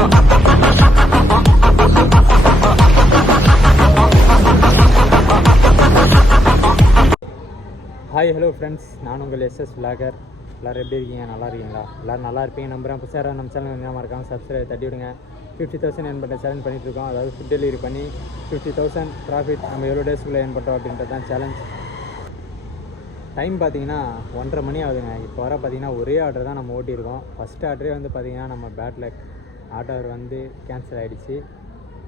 Hi hello friends, நான் உங்கள் SS vlogger. எல்லோரும் எப்படி இருக்கீங்க? நல்லா இருக்கீங்களா? எல்லோரும் நல்லா இருப்பீங்க நம்புகிறேன். புதுசாக நம்ம சேனல் என்ன மறக்காமல் சப்ஸ்கிரைப் தட்டி விடுங்க. 50,000 ஏர்ன் பண்ணுற சேலஞ்ச் பண்ணிகிட்ருக்கோம். அதாவது ஃபுட் டெலிவரி பண்ணி 50,000 ப்ராஃபிட் நம்ம எவ்வளோ டேஸ்க்குள்ளே ஏர்ன் பண்ணுறோம் அப்படின்றது தான் சேலஞ்ச். டைம் பார்த்தீங்கன்னா 1:30 மணி ஆகுதுங்க. இப்போ வர பார்த்தீங்கன்னா ஒரே ஆர்டர் தான் நம்ம ஓட்டியிருக்கோம். ஃபஸ்ட் ஆர்டரே வந்து பார்த்திங்கன்னா நம்ம பேட் லக் ஆர்டர் வந்து கேன்சல் ஆகிடுச்சு.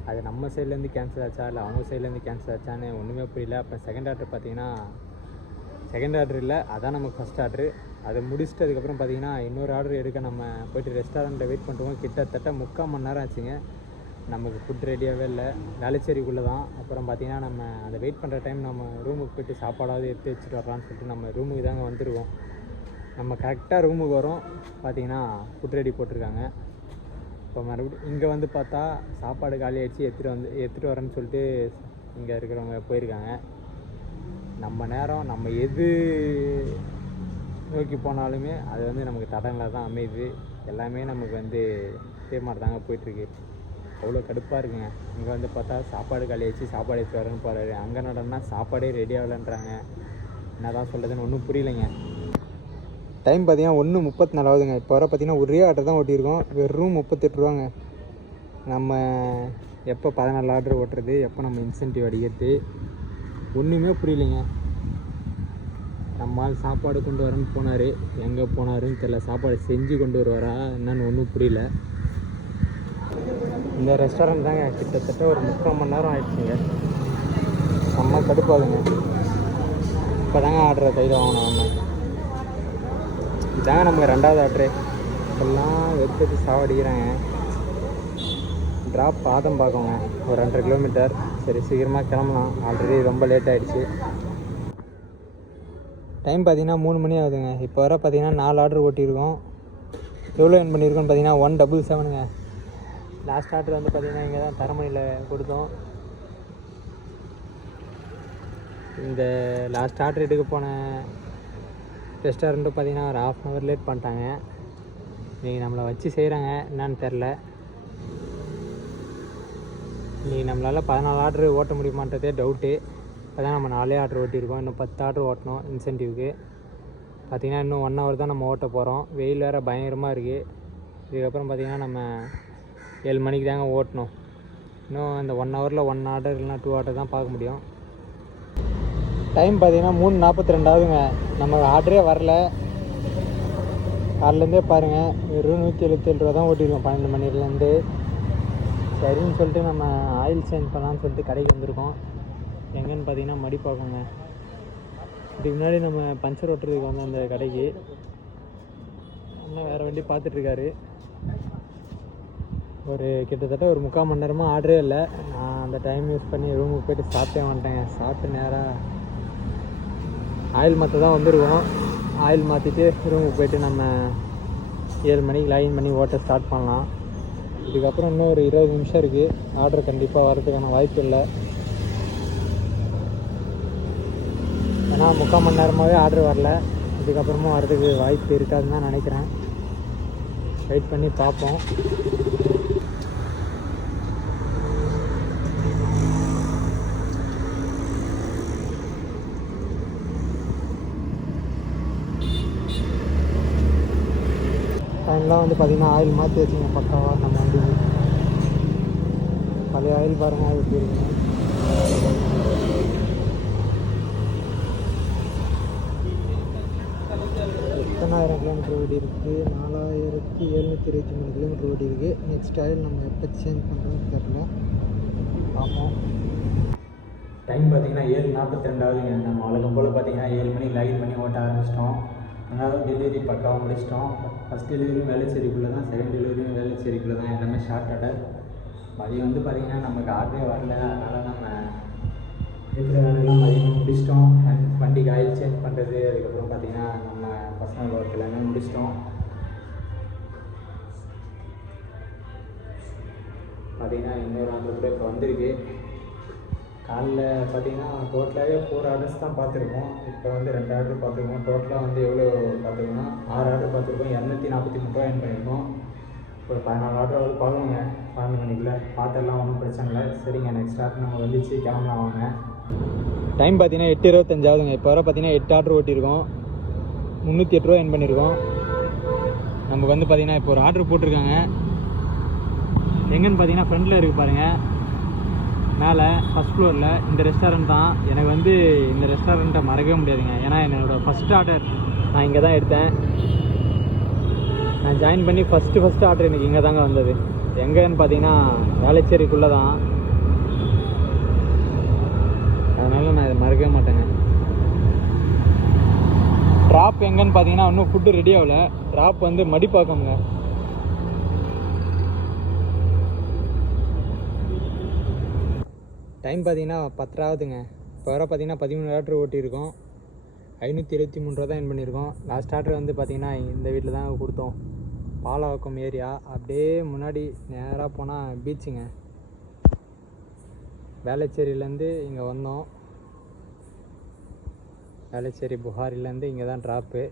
அது நம்ம சைட்லேருந்து கேன்சல் ஆச்சா இல்லை அவங்க சைட்லேருந்து கேன்சல் ஆச்சான்னு ஒன்றுமே புரியல. அப்புறம் செகண்ட் ஆர்டர் பார்த்தீங்கன்னா செகண்ட் ஆர்டர் இல்லை, அதான் நமக்கு ஃபஸ்ட் ஆர்டரு. அதை முடிச்சுட்டு அதுக்கப்புறம் பார்த்திங்கன்னா இன்னொரு ஆர்டர் எடுக்க நம்ம போய்ட்டு ரெஸ்டாரண்ட்டில் வெயிட் பண்ணுறோம். கிட்டத்தட்ட 3/4 மணி நேரம் ஆச்சுங்க. நமக்கு ஃபுட் ரெடியாகவே இல்லை. வேளச்சேரிக்குள்ளே தான். அப்புறம் பார்த்திங்கன்னா நம்ம அதை வெயிட் பண்ணுற டைம் நம்ம ரூமுக்கு போய்ட்டு சாப்பாடாவது எடுத்து வச்சுட்டு வரலான்னு சொல்லிட்டு நம்ம ரூமுக்கு தாங்க வந்துடுவோம். நம்ம கரெக்டாக ரூமுக்கு வரோம், பார்த்திங்கன்னா ஃபுட் ரெடி போட்டிருக்காங்க. இப்போ மறுபடியும் இங்கே வந்து பார்த்தா சாப்பாடு காலி ஆகிடுச்சு. எடுத்துகிட்டு வரேன்னு சொல்லிட்டு இங்கே இருக்கிறவங்க போயிருக்காங்க. நம்ம நேரம் நம்ம எது நோக்கி போனாலுமே அது வந்து நமக்கு தடங்களாக தான் அமையுது. எல்லாமே நமக்கு வந்து இதே மாதிரி தாங்க போயிட்டுருக்கு. அவ்வளோ கடுப்பாக இருக்குங்க. இங்கே வந்து பார்த்தா சாப்பாடு காலியாச்சு, சாப்பாடு எடுத்து வரேன்னு போகிறாரு. அங்கே நடனா சாப்பாடே ரெடி ஆகலைன்றாங்க. என்ன தான் சொல்கிறதுன்னு ஒன்றும் புரியலைங்க. டைம் பார்த்திங்கன்னா 1:34 ஆகுதுங்க. இப்போ வர பார்த்திங்கன்னா ஒரே ஆர்டர் தான் ஓட்டியிருக்கோம். வெறும் 38 ரூபாங்க. நம்ம எப்போ 14 ஆர்டர் ஓட்டுறது, எப்போ நம்ம இன்சென்டிவ் அடிக்கிறது, ஒன்றுமே புரியலைங்க. நம்மால் சாப்பாடு கொண்டு வரேன்னு போனார், எங்கே போனாருன்னு தெரியல. சாப்பாடு செஞ்சு கொண்டு வருவாரா என்னன்னு ஒன்றும் புரியல. இந்த ரெஸ்டாரண்ட் தாங்க கிட்டத்தட்ட ஒரு 3/4 மணி நேரம் ஆகிடுச்சுங்க. செம்ம கடுப்பாகுங்க. இப்போ தாங்க ஆர்டரை கையில் வாங்கினோம். நம்ம இதாங்க நமக்கு 2வது ஆர்டரு. இப்போல்லாம் வெறுத்து சாவடிக்கிறாங்க. ட்ராப் பாதம் பார்க்கோங்க, ஒரு 2.5 கிலோமீட்டர். சரி, சீக்கிரமாக கிளம்பலாம். ஆல்ரெடி ரொம்ப லேட் ஆகிடுச்சு. டைம் பார்த்திங்கன்னா 3 மணி ஆகுதுங்க. இப்போ வர பார்த்திங்கன்னா 4 ஆர்டர் ஓட்டியிருக்கோம். எவ்வளோ ஏர்ன் பண்ணியிருக்கோன்னு பார்த்திங்கன்னா 177ங்க. லாஸ்ட் ஆர்டர் வந்து பார்த்திங்கன்னா இங்கே தான் தரமணியில் கொடுத்தோம். இந்த லாஸ்ட் ஆர்டர் எடுக்க போன ரெஸ்டாரண்ட்டு பார்த்திங்கன்னா ஒரு 1/2 hour லேட் பண்ணிட்டாங்க. இன்றைக்கி நம்மளை வச்சு செய்கிறாங்க என்னான்னு தெரில. இன்றைக்கி நம்மளால் 14 ஆர்டரு ஓட்ட முடியுமான்றதே டவுட்டு. இப்போ தான் நம்ம 4 ஆர்டர் ஓட்டியிருக்கோம். இன்னும் 10 ஆர்டர் ஓட்டணும் இன்சென்டிவ்க்கு. பார்த்திங்கன்னா இன்னும் 1 hour தான் நம்ம ஓட்ட போகிறோம். வெயில் வேறு பயங்கரமாக இருக்குது. இதுக்கப்புறம் பார்த்திங்கன்னா நம்ம 7 மணிக்கு தாங்க ஓட்டணும். இன்னும் இந்த 1 hourல 1 ஆர்டர் இல்லைனா 2 ஆர்டர் தான் பார்க்க முடியும். டைம் பார்த்திங்கன்னா 3:42 ஆகுதுங்க. நம்ம ஆர்டரே வரல. காலிலேருந்தே பாருங்கள், வெறும் 177 ரூபா தான் ஓட்டியிருக்கோம் 12 மணிலேருந்து. சரின்னு சொல்லிட்டு நம்ம ஆயில் சேஞ்ச் பண்ணலான்னு சொல்லிட்டு கடைக்கு வந்திருக்கோம். எங்கன்னு பார்த்தீங்கன்னா மடிப்பாக்கோங்க. இதுக்கு முன்னாடி நம்ம பஞ்சர் ஓட்டுறதுக்கு வந்தோம் அந்த கடைக்கு. இன்னும் வேறு வண்டி பார்த்துட்ருக்காரு. ஒரு கிட்டத்தட்ட ஒரு 3/4 மணி நேரமாக ஆர்டரே இல்லை. நான் அந்த டைம் யூஸ் பண்ணி ரூமுக்கு போய்ட்டு சாப்பிட்டே வந்துட்டேங்க. சாப்பிட்டு நேராக ஆயில் மாற்ற தான் வந்திருக்கோம். ஆயில் மாற்றிட்டு ரூமுக்கு போய்ட்டு நம்ம 7 மணிக்கு லாகின் பண்ணி ஓட்ட ஸ்டார்ட் பண்ணலாம். இதுக்கப்புறம் இன்னும் ஒரு 20 நிமிஷம் இருக்குது. ஆர்டர் கண்டிப்பாக வரதுக்கான வாய்ப்பு இல்லை. ஏன்னா 3/4 மணி நேரமாகவே ஆர்டர் வரல. இதுக்கப்புறமும் வரதுக்கு வாய்ப்பு இருக்காதுன்னு தான் நினைக்கிறேன். வெயிட் பண்ணி பார்ப்போம். டைம்லாம் வந்து பார்த்திங்கன்னா ஆயில் மாற்றி வச்சுங்க பக்காவாக. நம்ம வண்டி பழைய ஆயில் பாருங்கள் எப்படி இருக்குங்க. எத்தனாயிரம் கிலோமீட்டர் ஓடி இருக்குது? 4723 கிலோமீட்டர் ஓடி இருக்குது. நெக்ஸ்ட் ஆயில் நம்ம எப்போ சேஞ்ச் பண்ணுறோன்னு தெரில, பார்ப்போம். டைம் பார்த்திங்கன்னா 7:42 ஆகுதுங்க. நம்ம வழக்கம் போல் பார்த்திங்கன்னா 7 மணிக்கு லாகின் பண்ணி ஓட்ட ஆரம்பிச்சிட்டோம். அதனால் டெலிவரி பக்காவாக முடிச்சிட்டோம். ஃபஸ்ட் டெலிவரியும் வேளச்சேரிக்குள்ளே தான், செகண்ட் டெலிவரியும் வேளச்சேரிக்குள்ளே தான். எல்லாமே ஷார்ட் ஆர்டர். மதியம் வந்து பார்த்திங்கன்னா நமக்கு ஆர்டரே வரல. அதனால் நம்ம இருக்கிற வேலையெல்லாம் மதியம் முடிச்சிட்டோம். வண்டிக்கு ஆயில் சேஞ்ச் பண்ணுறது, அதுக்கப்புறம் பார்த்திங்கன்னா நம்ம பர்சனல் ஒர்க் எல்லாமே முடிச்சிட்டோம். பார்த்திங்கன்னா இன்னொரு ஆர்டர் கூட இப்போ வந்திருக்கு. காலைல பார்த்திங்கன்னா டோட்டலாகவே 4 ஆர்டர்ஸ் தான் பார்த்துருக்கோம். இப்போ வந்து 2 ஆர்டர் பார்த்துருக்கோம். டோட்டலாக வந்து எவ்வளோ பார்த்துருக்கோம்னா 6 ஆர்டர் பார்த்துருக்கோம். 243 ரூபா என் பண்ணியிருக்கோம். ஒரு 14 ஆர்டராவது பார்க்கணுங்க 12 மணிக்குள்ளே. பார்த்துடலாம், ஒன்றும் பிரச்சனை இல்லை. சரிங்க, நெக்ஸ்ட் ஆர்டர் நம்ம வந்துச்சு, கிளம்பலாம் வாங்க. டைம் பார்த்தீங்கன்னா 8:25 ஆகுதுங்க. இப்போ வர பார்த்தீங்கன்னா 8 ஆர்டர் ஓட்டியிருக்கோம், 308 ரூபா என் பண்ணியிருக்கோம். நமக்கு வந்து பார்த்தீங்கன்னா இப்போ ஒரு ஆர்டர் போட்டிருக்காங்க. எங்கன்னு பார்த்தீங்கன்னா ஃப்ரண்டில் இருக்குது பாருங்கள், மேலே ஃபஸ்ட் ஃப்ளோரில். இந்த ரெஸ்டாரண்ட் தான். எனக்கு வந்து இந்த ரெஸ்டாரண்ட்டை மறக்கவே முடியாதுங்க. ஏன்னா என்னோடய ஃபஸ்ட் ஆர்டர் நான் இங்கே தான் எடுத்தேன். நான் ஜாயின் பண்ணி ஃபஸ்ட்டு ஆர்டர் எனக்கு இங்கே தாங்க வந்தது. எங்கேன்னு பார்த்தீங்கன்னா வேளச்சேரிக்குள்ளே தான். அதனால் நான் இதை மறக்கவே மாட்டேங்க. ட்ராப் எங்கன்னு பார்த்தீங்கன்னா இன்னும் ஃபுட்டு ரெடி ஆகல. ட்ராப் வந்து மடிப்பாக்கம்ங்க. டைம் பார்த்தீங்கன்னா 10 ஆகுதுங்க. இப்போ வர பார்த்தீங்கன்னா 13 ஆர்டர் ஓட்டியிருக்கோம், 573 ரூபா தான் என் பண்ணியிருக்கோம். லாஸ்ட் ஆர்டர் வந்து பார்த்தீங்கன்னா இந்த வீட்டில் தான் கொடுத்தோம், பாலாவக்கம் ஏரியா. அப்படியே முன்னாடி நேராக போனால் பீச்சுங்க. வேளச்சேரியிலேருந்து இங்கே வந்தோம், வேளச்சேரி புகாரிலேருந்து இங்கே தான் ட்ராப்பு.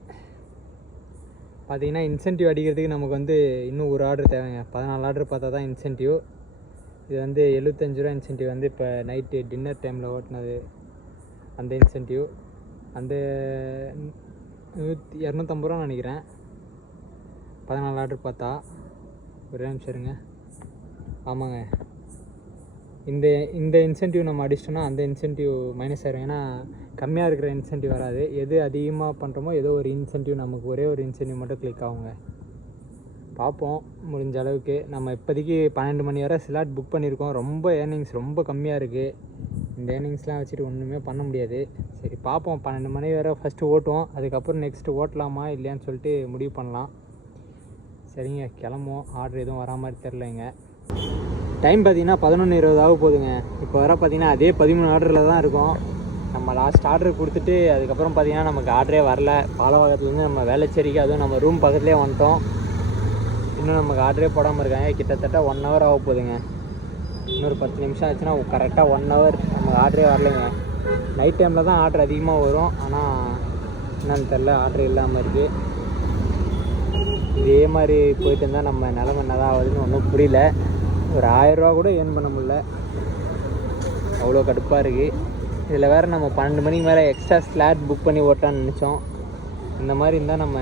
பார்த்தீங்கன்னா இன்சென்டிவ் அடிக்கிறதுக்கு நமக்கு வந்து இன்னும் ஒரு ஆர்டர் தேவைங்க. 14 ஆர்டர் பார்த்தா தான் இன்சென்டிவ். இது வந்து 75 ரூபா இன்சென்டிவ் வந்து இப்போ நைட்டு டின்னர் டைமில் ஓட்டினது அந்த இன்சென்டிவ். அந்த 250 ரூபா நினைக்கிறேன் 14 ஆர்டர் பார்த்தா. ஒரே நிமிஷம் இருங்க. ஆமாங்க, இந்த இன்சென்டிவ் நம்ம அடிச்சிட்டோன்னா அந்த இன்சென்டிவ் மைனஸ் ஆகிடும். ஏன்னா கம்மியாக இருக்கிற இன்சென்டிவ் வராது. எது அதிகமாக பண்ணுறோமோ ஏதோ ஒரு இன்சென்டிவ் நமக்கு ஒரே ஒரு இன்சென்டிவ் மட்டும் கிளிக் ஆகுங்க. பார்ப்போம் முடிஞ்ச அளவுக்கு. நம்ம இப்போதைக்கு 12 மணி வரை ஸ்லாட் புக் பண்ணியிருக்கோம். ரொம்ப ஏர்னிங்ஸ் ரொம்ப கம்மியாக இருக்குது. இந்த ஏர்னிங்ஸ்லாம் வச்சுட்டு ஒன்றுமே பண்ண முடியாது. சரி பார்ப்போம், 12 மணி வரை ஃபஸ்ட்டு ஓட்டுவோம், அதுக்கப்புறம் நெக்ஸ்ட்டு ஓட்டலாமா இல்லையான்னு சொல்லிட்டு முடிவு பண்ணலாம். சரிங்க, கிளம்புவோம். ஆர்டர் எதுவும் வரா மாதிரி தெரிலங்க. டைம் பார்த்தீங்கன்னா 11:20 ஆக போகுதுங்க. இப்போ வர பார்த்தீங்கன்னா அதே 13 ஆர்டரில் தான் இருக்கும். நம்ம லாஸ்ட் ஆர்டர் கொடுத்துட்டு அதுக்கப்புறம் பார்த்தீங்கன்னா நமக்கு ஆர்டரே வரல. பாலவாக்கத்துலேருந்து நம்ம வேளச்சேரிக்கு, அதுவும் நம்ம ரூம் பக்கத்துலேயே வந்துட்டோம். இன்னும் நமக்கு ஆர்டரே போடாமல் இருக்காங்க. கிட்டத்தட்ட 1 ஹவர் ஆக போகுதுங்க. இன்னொரு 10 நிமிஷம் ஆச்சுன்னா கரெக்டாக 1 ஹவர் நமக்கு ஆர்டரே வரலைங்க. நைட் டைமில் தான் ஆர்டர் அதிகமாக வரும், ஆனால் என்னன்னு தெரில ஆர்டர் இல்லாமல் இருக்குது. இதே மாதிரி போயிட்டு இருந்தால் நம்ம நிலமை என்னதான் ஆகுதுன்னு ஒன்றும் புரியல. ஒரு 1000 ரூபா கூட ஏர்ன் பண்ண முடியல, அவ்வளோ கடுப்பாக இருக்குது. இதில் வேறு நம்ம 12 மணிக்கு மேலே எக்ஸ்ட்ரா ஸ்லாட் புக் பண்ணி ஓட்டான்னு நினச்சோம். இந்த மாதிரி இருந்தால் நம்ம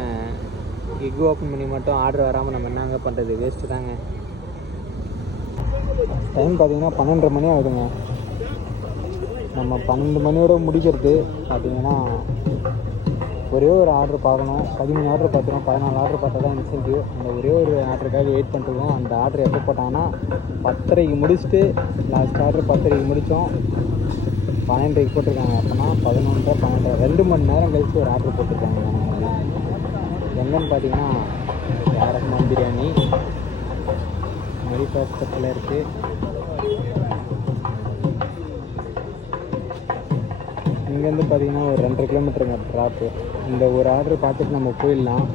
கிக் ஓப்பன் பண்ணி மட்டும் ஆர்டர் வராமல் நம்ம என்னங்க பண்ணுறது, வேஸ்ட்டு தாங்க. டைம் பார்த்தீங்கன்னா 12:30 மணி ஆகுதுங்க. நம்ம 12 மணியோட முடிக்கிறது பார்த்தீங்கன்னா ஒரே ஒரு ஆர்டர் பார்க்கணும். 13 ஆர்டர் பார்த்துருவோம், 14 ஆர்டர் பார்த்தா தான் இன்சென்டிவ். அந்த ஒரே ஒரு ஆர்டருக்காக வெயிட் பண்ணிருக்கோம். அந்த ஆர்டர் எப்போ போட்டாங்கன்னா 10:30க்கு முடிச்சுட்டு, லாஸ்ட் ஆர்டர் 10:30க்கு முடித்தோம், 12:30க்கு போட்டிருக்காங்க. அப்போனா 11:30 12 2 மணி நேரம் கழித்து ஒரு ஆர்டர் போட்டிருக்காங்க. எங்கன்னு பார்த்தீங்கன்னா ரஹ்மான் பிரியாணி மடிப்பாக்கத்தில் இருக்குது. இங்கேருந்து பார்த்தீங்கன்னா ஒரு 2.5 கிலோமீட்டருங்க ட்ராப்பு. இந்த ஒரு ஆர்டர் பார்த்துட்டு நம்ம போயிடலாம்.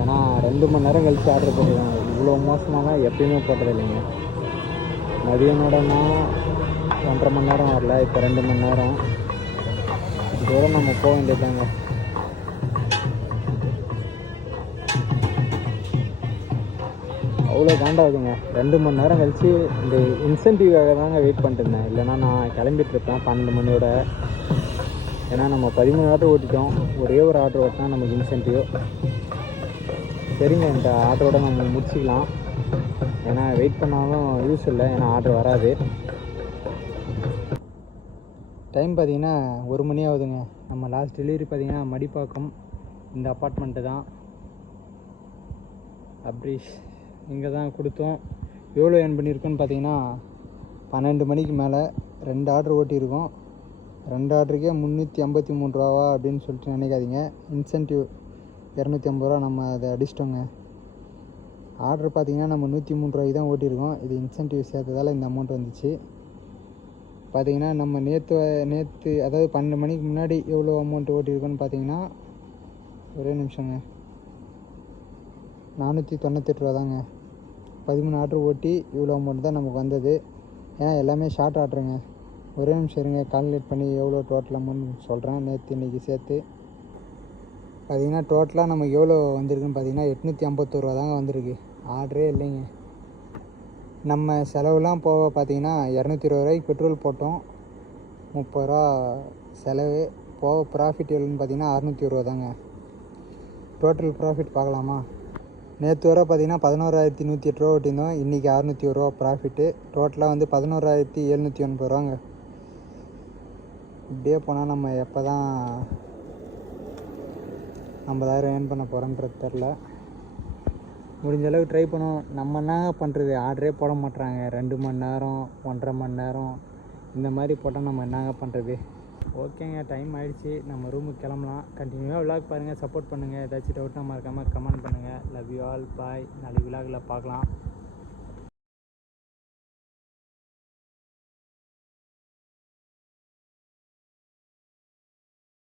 ஏன்னா 2 மணி நேரம் கழித்து ஆர்டர் போட்டுருக்காங்க. இவ்வளோ மோசமாலாம் எப்பயுமே போட்டது இல்லைங்க. மதியானோடனா 1.5 மணி நேரம் வரல, இப்போ 2 மணி நேரம். இதோட நம்ம போக வேண்டியதாங்க. அவ்வளோ காண்டாகுதுங்க. 2 மணி நேரம் கழித்து இந்த இன்சென்டிவ்காக தாங்க வெயிட் பண்ணிட்டுருந்தேன். இல்லைனா நான் கிளம்பிட்டுருப்பேன் 12 மணியோட. ஏன்னா நம்ம 13 ஆர்டர் ஓட்டிட்டோம், ஒரே ஒரு ஆர்டர் ஓட்டினா நமக்கு இன்சென்டிவ். சரிங்க, இந்த ஆர்டரோட நம்ம முடிச்சிக்கலாம். ஏன்னா வெயிட் பண்ணாலும் யூஸ் இல்லை, ஏன்னா ஆர்டர் வராது. டைம் பார்த்திங்கன்னா 1 மணி ஆகுதுங்க. நம்ம லாஸ்ட் டெலிவரி பார்த்திங்கன்னா மடிப்பாக்கம் இந்த அப்பார்ட்மெண்ட்டு தான். அப்ரீஷ் இங்கே தான் கொடுத்தோம். எவ்வளோ ஏர்ன் பண்ணியிருக்கோன்னு பார்த்தீங்கன்னா 12 மணிக்கு மேலே 2 ஆர்டர் ஓட்டியிருக்கோம். 2 ஆர்டருக்கே 353 ரூபாவா அப்படின்னு சொல்லிட்டு நினைக்காதீங்க. இன்சென்டிவ் 250 ரூபா நம்ம அதை அடிச்சிட்டோங்க. ஆர்டர் பார்த்திங்கன்னா நம்ம 103 ரூபாய்க்கு தான் ஓட்டியிருக்கோம். இது இன்சென்டிவ் சேர்த்ததால் இந்த அமௌண்ட் வந்துச்சு. பார்த்திங்கன்னா நம்ம நேற்று அதாவது 12 மணிக்கு முன்னாடி எவ்வளோ அமௌண்ட் ஓட்டியிருக்கோன்னு பார்த்தீங்கன்னா, ஒரே நிமிஷங்க, 498 ரூபா தாங்க. 13 ஆர்டர் ஓட்டி இவ்வளோ அமௌண்ட் தான் நமக்கு வந்தது. ஏன்னா எல்லாமே ஷார்ட் ஆர்டருங்க. ஒரே நிமிஷம் இருங்க, கால்குலேட் பண்ணி எவ்வளோ டோட்டல் அமௌண்ட் சொல்கிறேன். நேற்று இன்றைக்கி சேர்த்து பார்த்திங்கன்னா டோட்டலாக நமக்கு எவ்வளோ வந்திருக்குன்னு பார்த்தீங்கன்னா 851 ரூபா தாங்க வந்திருக்கு. ஆர்டரே இல்லைங்க. நம்ம செலவுலாம் போக பார்த்தீங்கன்னா 220 பெட்ரோல் போட்டோம், 30 ரூபா செலவு போக. ப்ராஃபிட் எவ்வளோன்னு பார்த்தீங்கன்னா 620 தாங்க. டோட்டல் ப்ராஃபிட் பார்க்கலாமா? நேற்று வர பார்த்தீங்கன்னா 11,108 ரூபா ஓட்டியிருந்தோம். இன்றைக்கி 601 ரூபா ப்ராஃபிட்டு. டோட்டலாக வந்து 11,780 ரூபாங்க. இப்படியே போனால் நம்ம எப்போ தான் 50,000 ஏர்ன் பண்ண போகிறோன்றது தெரில. முடிஞ்ச அளவுக்கு ட்ரை பண்ணுவோம். நம்ம என்ன பண்ணுறது, ஆர்டரே போட மாட்றாங்க. 2 மணி நேரம் 1.5 மணி நேரம் இந்த மாதிரி போட்டால் நம்ம என்னங்க பண்ணுறது? ஓகேங்க, டைம் ஆகிடுச்சு, நம்ம ரூமுக்கு கிளம்பலாம். கண்டினியூவாக விலாக் பாருங்கள், சப்போர்ட் பண்ணுங்கள். ஏதாச்சும் டவுட்னா மறக்காமல் கமெண்ட் பண்ணுங்கள். லவ் யூ ஆல், பாய். நாளைக்கு விலாகில் பார்க்கலாம்.